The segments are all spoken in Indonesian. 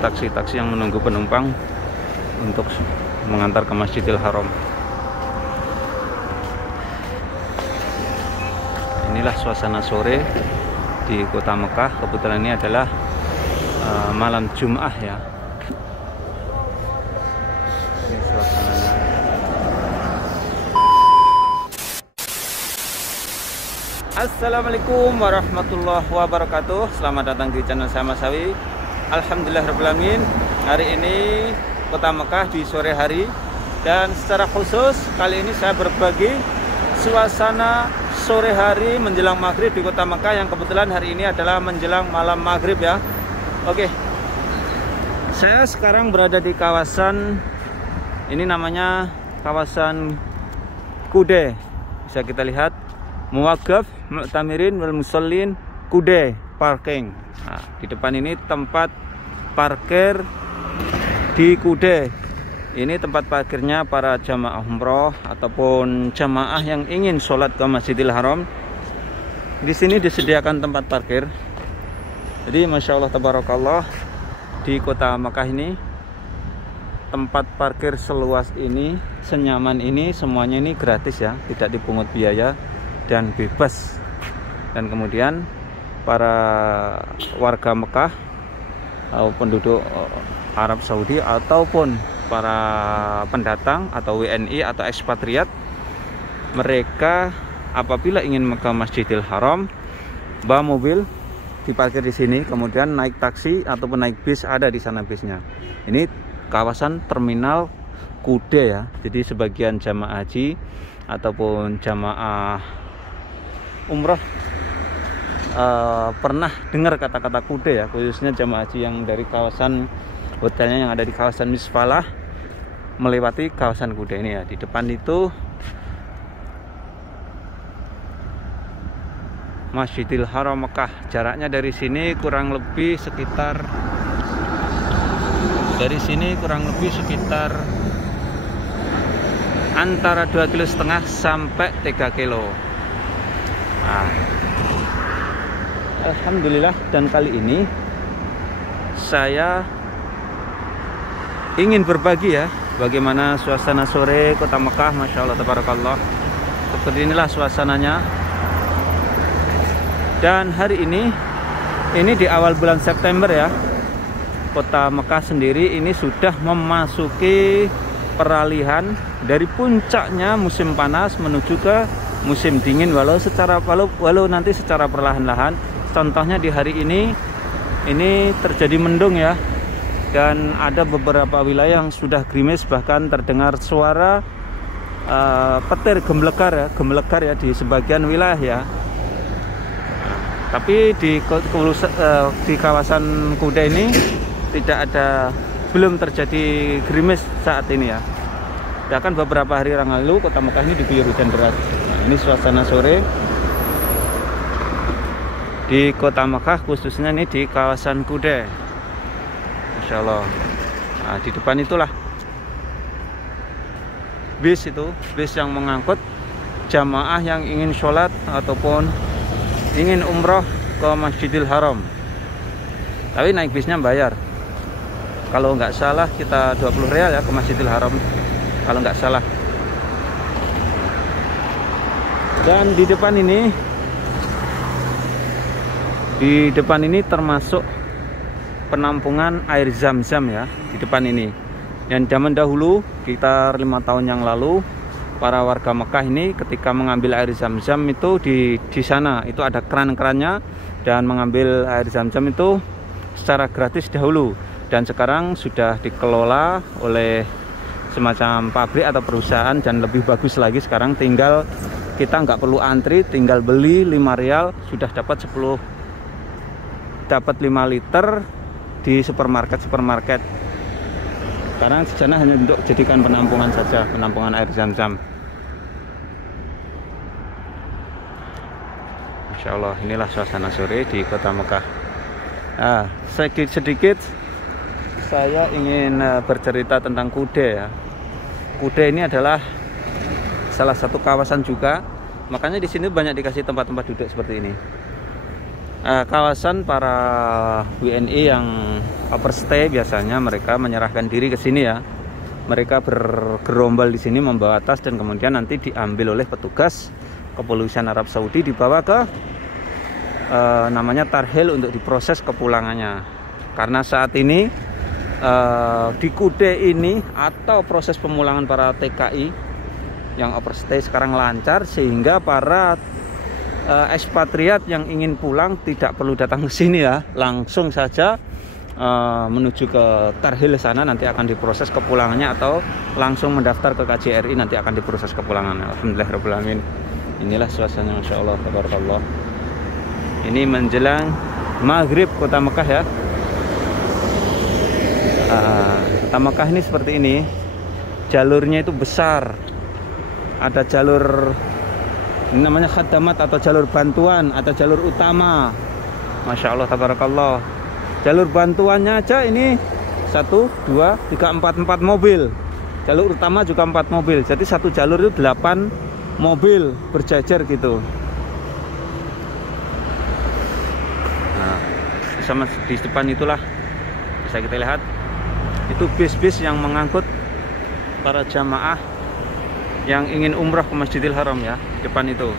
taksi-taksi yang menunggu penumpang untuk mengantar ke Masjidil Haram. Inilah suasana sore di kota Mekah. Kebetulan ini adalah malam Jumat ya. Ini suasananya. Assalamualaikum warahmatullahi wabarakatuh. Selamat datang di channel saya Mas Sawi. Alhamdulillahirrahmanirrahim. Hari ini kota Mekah di sore hari, dan secara khusus kali ini saya berbagi suasana sore hari menjelang maghrib di kota Mekah, yang kebetulan hari ini adalah menjelang malam maghrib ya. Oke, saya sekarang berada di kawasan ini, namanya kawasan Kude. Bisa kita lihat Muwaqaf Mu'tamirin wal Musallin Kude Parking. Nah, di depan ini tempat parkir di Kude. Ini tempat parkirnya para jamaah umroh ataupun jamaah yang ingin sholat ke Masjidil Haram. Di sini disediakan tempat parkir. Jadi masya Allah tabarakallah, di kota Mekah ini tempat parkir seluas ini, senyaman ini, semuanya ini gratis ya, tidak dipungut biaya dan bebas. Dan kemudian para warga Mekah atau penduduk Arab Saudi ataupun para pendatang atau WNI atau ekspatriat, mereka apabila ingin ke Masjidil Haram, bawa mobil diparkir di sini, kemudian naik taksi ataupun naik bis, ada di sana bisnya. Ini kawasan terminal Kude ya. Jadi sebagian jamaah haji ataupun jamaah umroh pernah dengar kata-kata Kude ya, khususnya jamaah haji yang dari kawasan hotelnya yang ada di kawasan Misfalah melewati kawasan Kude ini ya. Di depan itu Masjidil Haram Mekah. Jaraknya dari sini kurang lebih sekitar antara 2,5 kilo sampai 3 kilo. Nah, alhamdulillah, dan kali ini saya ingin berbagi ya bagaimana suasana sore kota Mekah. Masya Allah tabarakallah, seperti inilah suasananya. Dan hari ini di awal bulan September ya, kota Mekah sendiri ini sudah memasuki peralihan dari puncaknya musim panas menuju ke musim dingin, walau nanti secara perlahan-lahan. Contohnya di hari ini terjadi mendung ya, dan ada beberapa wilayah yang sudah gerimis, bahkan terdengar suara petir gemblekar ya di sebagian wilayah ya. Tapi di kawasan Kude ini belum terjadi gerimis saat ini ya. Bahkan beberapa hari yang lalu kota Mekah ini diguyur hujan deras. Nah, ini suasana sore di kota Mekah, khususnya ini di kawasan Kude. Masya Allah. Nah, di depan itulah bis yang mengangkut jamaah yang ingin sholat ataupun ingin umroh ke Masjidil Haram. Tapi naik bisnya bayar. Kalau nggak salah kita 20 rial ya ke Masjidil Haram, kalau nggak salah. Dan di depan ini termasuk penampungan air Zam-Zam ya, di depan ini. Dan zaman dahulu sekitar 5 tahun yang lalu, para warga Mekah ini ketika mengambil air Zam-Zam itu di sana itu ada keran-kerannya, dan mengambil air Zam-Zam itu secara gratis dahulu. Dan sekarang sudah dikelola oleh semacam pabrik atau perusahaan, dan lebih bagus lagi sekarang, tinggal kita nggak perlu antri, tinggal beli 5 rial sudah dapat 5 liter di supermarket. Karena di sana hanya untuk jadikan penampungan saja, penampungan air Zam-Zam. Insya Allah, inilah suasana sore di kota Mekah. Nah, sedikit saya ingin bercerita tentang Kude ya. Kude ini adalah salah satu kawasan juga, makanya di sini banyak dikasih tempat-tempat duduk seperti ini. kawasan para WNI yang overstay. Biasanya mereka menyerahkan diri ke sini ya. Mereka bergerombol di sini membawa tas dan kemudian nanti diambil oleh petugas kepolisian Arab Saudi, dibawa ke namanya tarhil untuk diproses kepulangannya. Karena saat ini di Kude ini atau proses pemulangan para TKI yang overstay sekarang lancar, sehingga para ekspatriat yang ingin pulang tidak perlu datang ke sini ya, langsung saja menuju ke tarhil sana, nanti akan diproses kepulangannya, atau langsung mendaftar ke KJRI, nanti akan diproses kepulangannya. Alhamdulillahirabbil alamin. Inilah suasana, Masya Allah, tabarakallah. Ini menjelang maghrib kota Mekah ya. Kota Mekah ini seperti ini, jalurnya itu besar. Ada jalur ini namanya khadamat atau jalur bantuan, ada jalur utama. Masya Allah, tabarakallah. Jalur bantuannya aja ini 1, 2, 3, 4 mobil. Jalur utama juga 4 mobil. Jadi satu jalur itu 8 mobil berjajar gitu. Nah, sama di depan itulah bisa kita lihat itu bis-bis yang mengangkut para jamaah yang ingin umrah ke Masjidil Haram ya, depan itu.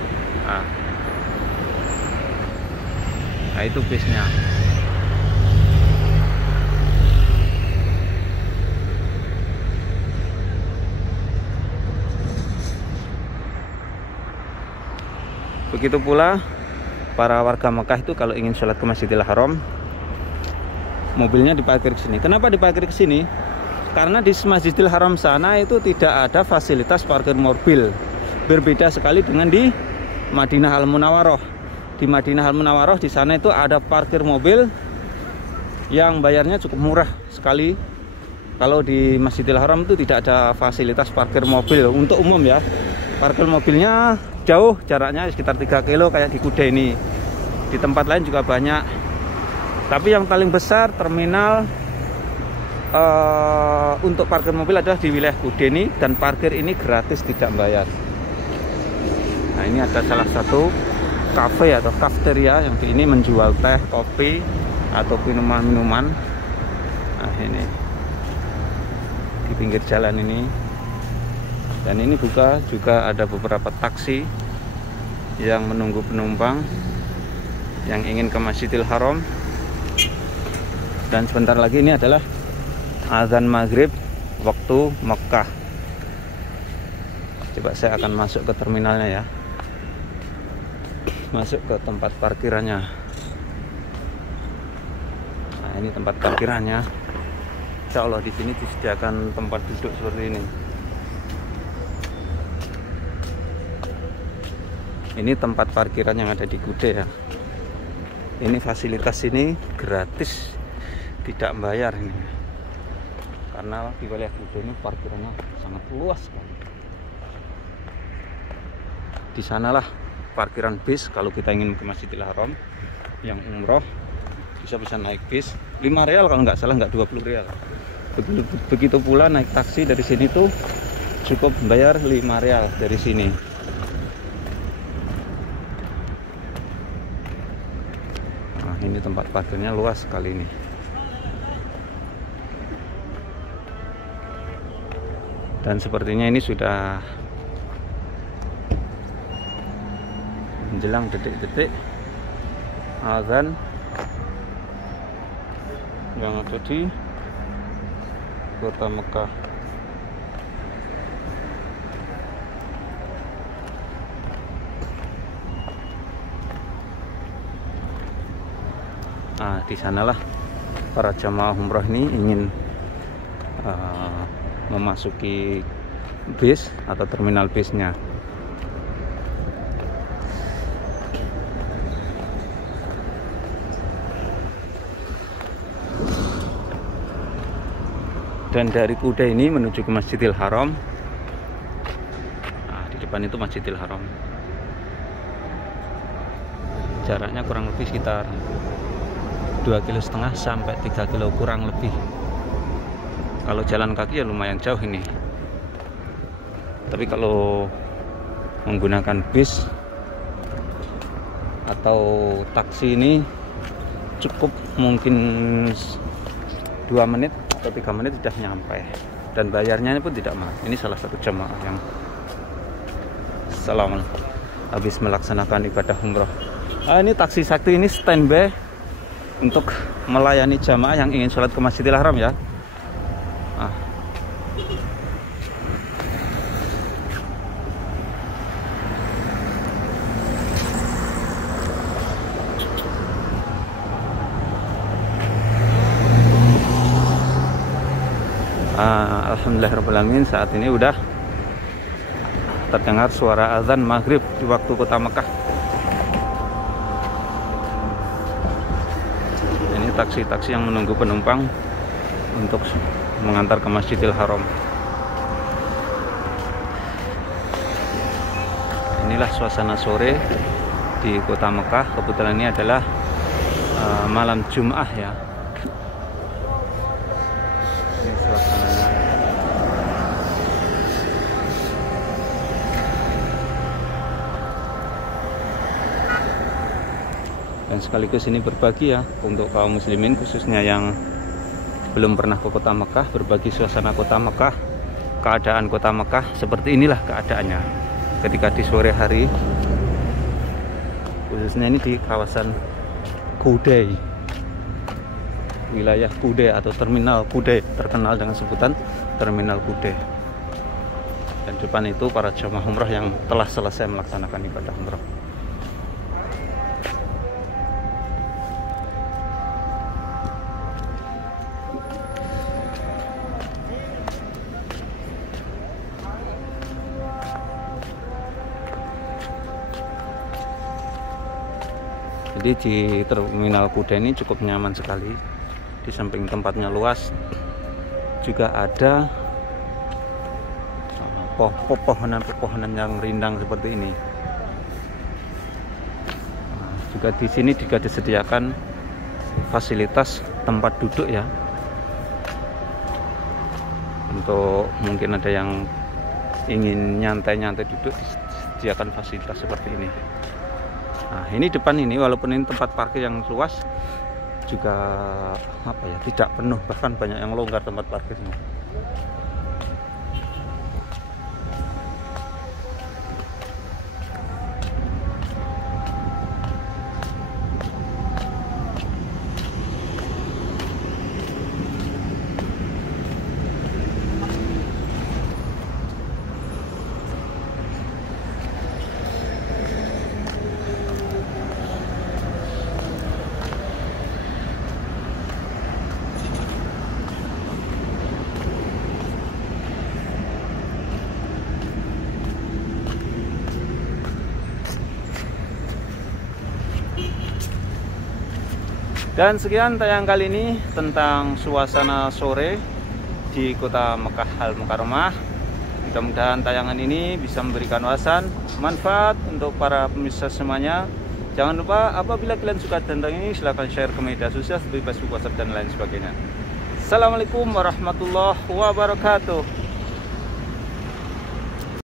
Nah itu bisnya. Begitu pula para warga Mekah itu kalau ingin sholat ke Masjidil Haram, mobilnya diparkir ke sini. Kenapa diparkir ke sini? Karena di Masjidil Haram sana itu tidak ada fasilitas parkir mobil. Berbeda sekali dengan di Madinah Al-Munawwaroh. Di Madinah Al-Munawwaroh di sana itu ada parkir mobil yang bayarnya cukup murah sekali. Kalau di Masjidil Haram itu tidak ada fasilitas parkir mobil untuk umum ya. Parkir mobilnya jauh, jaraknya sekitar 3 kilo kayak di Kude ini. Di tempat lain juga banyak. Tapi yang paling besar terminal untuk parkir mobil adalah di wilayah Kude ini, dan parkir ini gratis, tidak bayar. Nah ini ada salah satu kafe atau kafeteria yang di ini menjual teh, kopi atau minuman-minuman. Nah ini di pinggir jalan ini. Dan ini buka juga ada beberapa taksi yang menunggu penumpang yang ingin ke Masjidil Haram. Dan sebentar lagi ini adalah azan maghrib waktu Mekah. Coba saya akan masuk ke terminalnya ya, masuk ke tempat parkirannya. Nah ini tempat parkirannya. Insya Allah di sini disediakan tempat duduk seperti ini. Ini tempat parkiran yang ada di Kude ya. Ini fasilitas ini gratis, tidak bayar ini. Karena di wilayah Kude ini parkirannya sangat luas sekali. Di sanalah parkiran bis kalau kita ingin ke Masjidil Haram yang umroh, bisa naik bis 5 rial kalau nggak salah, nggak 20 rial. Begitu pula naik taksi dari sini tuh cukup bayar 5 rial dari sini. Ini tempat parkirnya luas sekali ini. Dan sepertinya ini sudah menjelang detik-detik azan yang ada di kota Mekah. Nah, di sanalah para jamaah umroh ini ingin memasuki bis atau terminal bisnya. Dan dari Kude ini menuju ke Masjidil Haram. Nah, di depan itu Masjidil Haram. Jaraknya kurang lebih sekitar 2,5 km sampai 3 kilo kurang lebih. Kalau jalan kaki ya lumayan jauh ini. Tapi kalau menggunakan bis atau taksi ini cukup mungkin 2 menit atau 3 menit sudah nyampe, dan bayarnya pun tidak mahal. Ini salah satu jamaah yang habis melaksanakan ibadah umroh. Ini taksi sakti ini standby untuk melayani jamaah yang ingin sholat ke Masjidil Haram ya. Alhamdulillahirrahmanirrahim, saat ini udah terdengar suara azan maghrib di waktu kota Mekah. Ini taksi-taksi yang menunggu penumpang untuk mengantar ke Masjidil Haram. Inilah suasana sore di kota Mekah. Kebetulan ini adalah malam Jumat ya. Ini suasananya. Dan sekaligus ini berbagi ya untuk kaum muslimin, khususnya yang belum pernah ke kota Mekah, berbagi suasana kota Mekah, keadaan kota Mekah. Seperti inilah keadaannya ketika di sore hari, khususnya ini di kawasan Kudai, wilayah Kudai atau terminal Kudai, terkenal dengan sebutan terminal Kudai. Dan depan itu para jamaah umroh yang telah selesai melaksanakan ibadah umroh. Jadi di terminal Kuda ini cukup nyaman sekali. Di samping tempatnya luas, juga ada pepohonan yang rindang seperti ini. Juga di sini juga disediakan fasilitas tempat duduk ya. Untuk mungkin ada yang ingin nyantai-nyantai duduk, disediakan fasilitas seperti ini. Nah, ini depan ini walaupun ini tempat parkir yang luas, juga tidak penuh, bahkan banyak yang longgar tempat parkirnya. Dan sekian tayang kali ini tentang suasana sore di kota Mekah Al Mukarramah. Mudah-mudahan tayangan ini bisa memberikan wawasan, manfaat untuk para pemirsa semuanya. Jangan lupa apabila kalian suka tentang ini, silahkan share ke media sosial seperti Facebook, WhatsApp, dan lain sebagainya. Assalamualaikum warahmatullahi wabarakatuh.